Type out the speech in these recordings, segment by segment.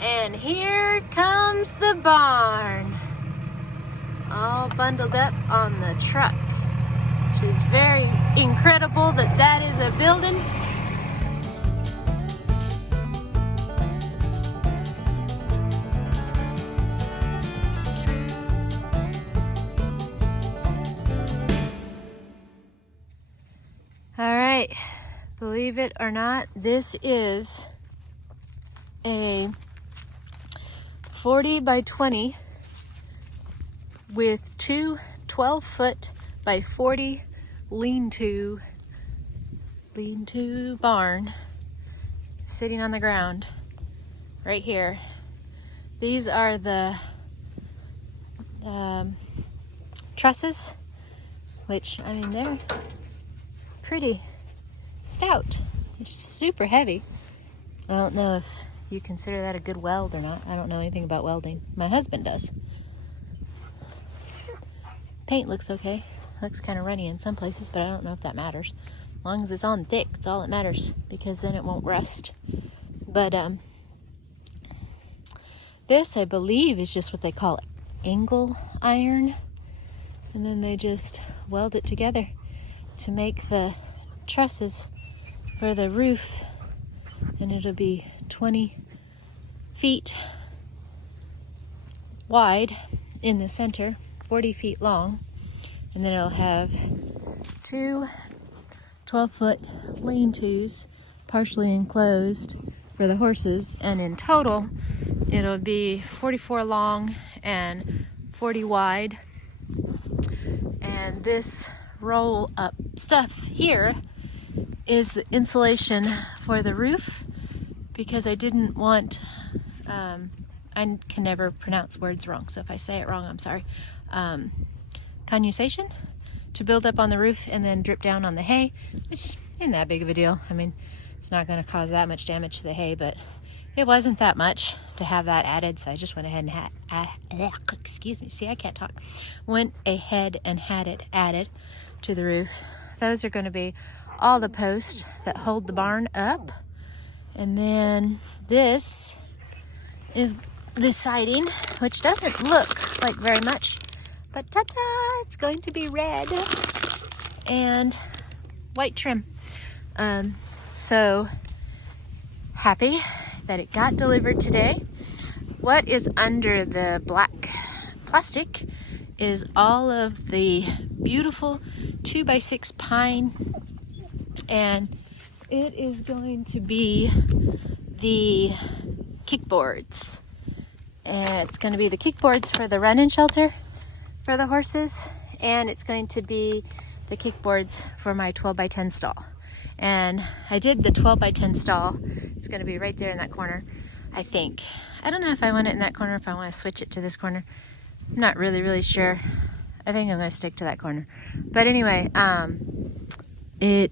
And here comes the barn, all bundled up on the truck, which is very incredible that that is a building. All right, believe it or not, this is a 40 by 20 with two 12-foot by 40 lean-to barn sitting on the ground right here. These are the trusses, which, I mean, they're pretty stout. They're super heavy. I don't know if you consider that a good weld or not. I don't know anything about welding. My husband does. Paint looks okay. Looks kind of runny in some places, but I don't know if that matters. As long as it's on thick, it's all that matters, because then it won't rust. But this, I believe, is just what they call angle iron, and then they just weld it together to make the trusses for the roof, and it'll be 20 feet wide in the center, 40 feet long, and then it'll have two 12-foot lean-tos partially enclosed for the horses, and in total it'll be 44 long and 40 wide. And this roll up stuff here is the insulation for the roof, because I didn't want, I can never pronounce words wrong, so if I say it wrong, I'm sorry, condensation to build up on the roof and then drip down on the hay, which isn't that big of a deal. I mean, it's not going to cause that much damage to the hay, but it wasn't that much to have that added, so I just went ahead and excuse me, see, I can't talk. Went ahead and had it added to the roof. Those are going to be all the posts that hold the barn up. And then this is the siding, which doesn't look like very much, but ta-da, it's going to be red and white trim. So happy that it got delivered today. What is under the black plastic is all of the beautiful 2x6 pine, and it is going to be the kickboards. And it's going to be the kickboards for the run-in shelter for the horses, and it's going to be the kickboards for my 12x10 stall. And I did the 12x10 stall. It's going to be right there in that corner, I think. I don't know if I want it in that corner, if I want to switch it to this corner. I'm not really sure. I think I'm going to stick to that corner. But anyway, the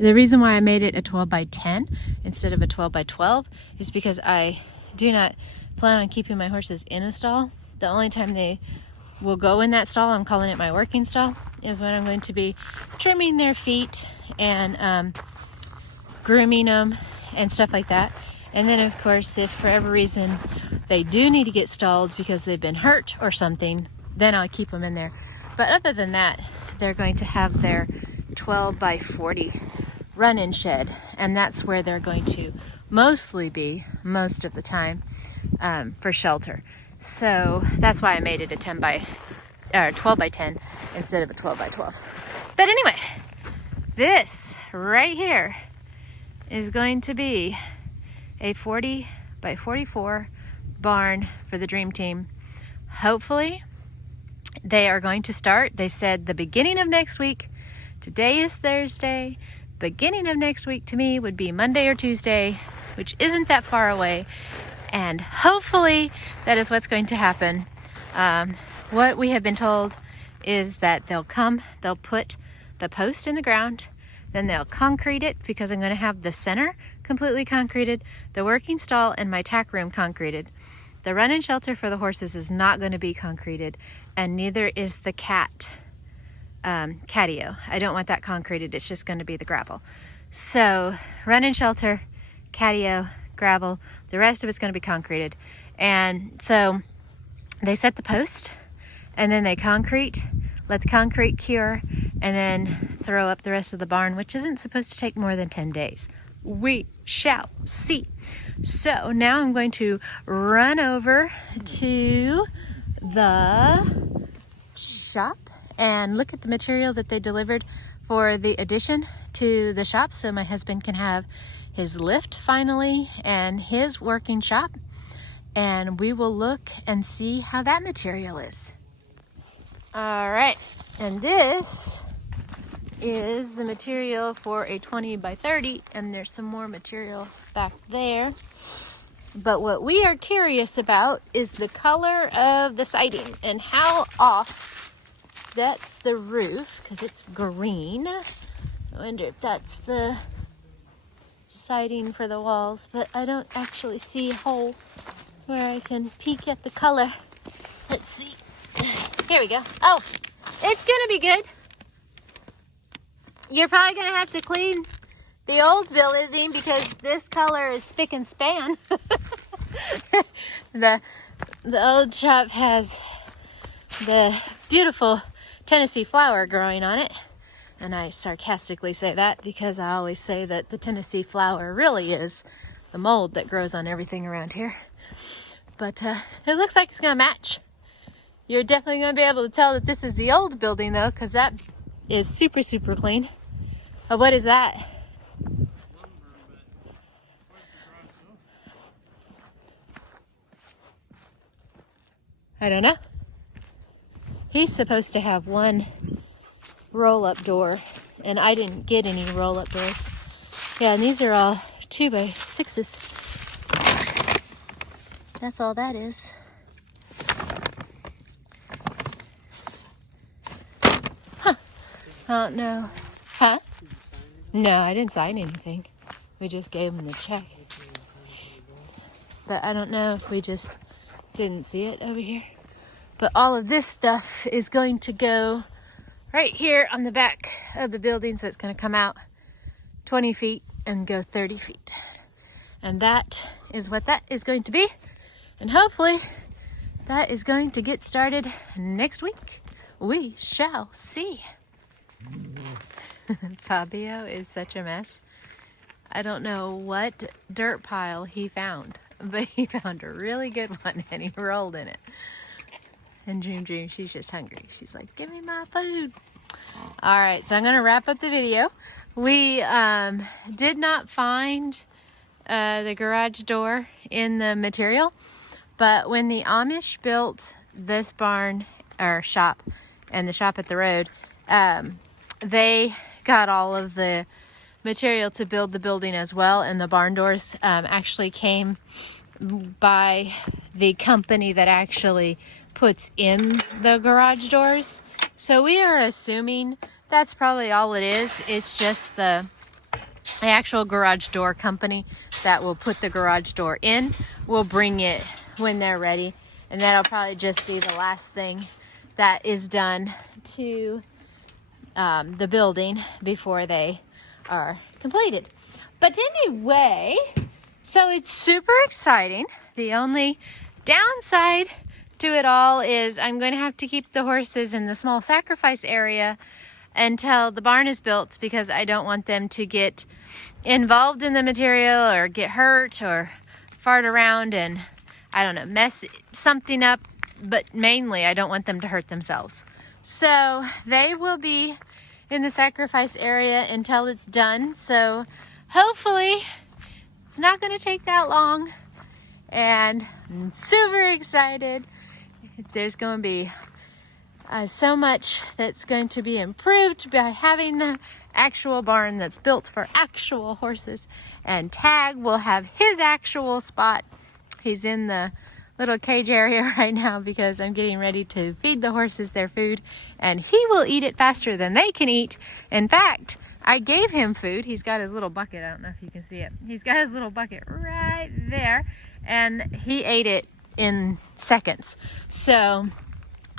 reason why I made it a 12x10 instead of a 12x12 is because I do not plan on keeping my horses in a stall. The only time they will go in that stall, I'm calling it my working stall, is when I'm going to be trimming their feet and grooming them and stuff like that. And then, of course, if for every reason they do need to get stalled because they've been hurt or something, then I'll keep them in there. But other than that, they're going to have their 12x40 run-in shed, and that's where they're going to mostly be most of the time for shelter. So that's why I made it a 12x10 instead of a 12x12. But anyway, this right here is going to be a 40x44 barn for the Dream Team. Hopefully they are going to start, they said, the beginning of next week. Today is Thursday. Beginning of next week to me would be Monday or Tuesday, which isn't that far away. And hopefully that is what's going to happen. What we have been told is that they'll put the post in the ground, then they'll concrete it, because I'm going to have the center completely concreted, the working stall and my tack room concreted. The run-in shelter for the horses is not going to be concreted, and neither is the catio. I don't want that concreted. It's just going to be the gravel. So run-in shelter, catio, gravel. The rest of it's going to be concreted. And so they set the post, and then they concrete, let the concrete cure, and then throw up the rest of the barn, which isn't supposed to take more than 10 days. We shall see. So now I'm going to run over to the shop and look at the material that they delivered for the addition to the shop, so my husband can have his lift finally and his working shop, and we will look and see how that material is. All right, and this is the material for a 20 by 30, and there's some more material back there. But what we are curious about is the color of the siding and how off that's the roof, because it's green. I wonder if that's the siding for the walls, but I don't actually see a hole where I can peek at the color. Let's see. Here we go. Oh, it's gonna be good. You're probably gonna have to clean the old building because this color is spick and span. The old shop has the beautiful Tennessee flower growing on it. And I sarcastically say that because I always say that the Tennessee flower really is the mold that grows on everything around here. But it looks like it's gonna match. You're definitely gonna be able to tell that this is the old building though, because that is super, super clean. Oh, what is that? I don't know. He's supposed to have one roll-up door, and I didn't get any roll-up doors. Yeah, and these are all 2x6s. That's all that is. Huh. I don't know. Huh? No, I didn't sign anything. We just gave him the check. But I don't know if we just didn't see it over here. But all of this stuff is going to go right here on the back of the building. So it's going to come out 20 feet and go 30 feet. And that is what that is going to be. And hopefully that is going to get started next week. We shall see. Fabio is such a mess. I don't know what dirt pile he found, but he found a really good one and he rolled in it. And June, she's just hungry. She's like, give me my food. All right, so I'm going to wrap up the video. We did not find the garage door in the material, but when the Amish built this barn or shop and the shop at the road, they got all of the material to build the building as well, and the barn doors actually came by the company that actually puts in the garage doors. So we are assuming that's probably all it is. It's just the actual garage door company that will put the garage door in. We'll bring it when they're ready, and that'll probably just be the last thing that is done to the building before they are completed. But anyway, so it's super exciting. The only downside to it all is I'm going to have to keep the horses in the small sacrifice area until the barn is built, because I don't want them to get involved in the material or get hurt or fart around and, I don't know, mess something up. But mainly I don't want them to hurt themselves. So they will be in the sacrifice area until it's done. So hopefully it's not going to take that long. And I'm super excited. There's going to be so much that's going to be improved by having the actual barn that's built for actual horses. And Tag will have his actual spot. He's in the little cage area right now because I'm getting ready to feed the horses their food, and he will eat it faster than they can eat. In fact, I gave him food. He's got his little bucket. I don't know if you can see it. He's got his little bucket right there, and he ate it in seconds. So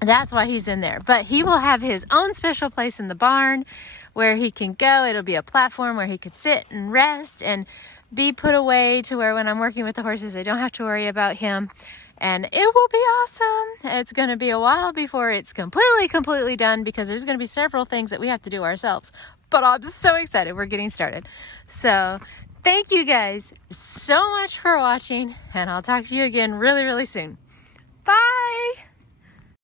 that's why he's in there. But he will have his own special place in the barn where he can go. It'll be a platform where he could sit and rest, and be put away to where when I'm working with the horses, I don't have to worry about him. And it will be awesome. It's going to be a while before it's completely done because there's going to be several things that we have to do ourselves. But I'm so excited. We're getting started. So thank you guys so much for watching, and I'll talk to you again really soon. Bye.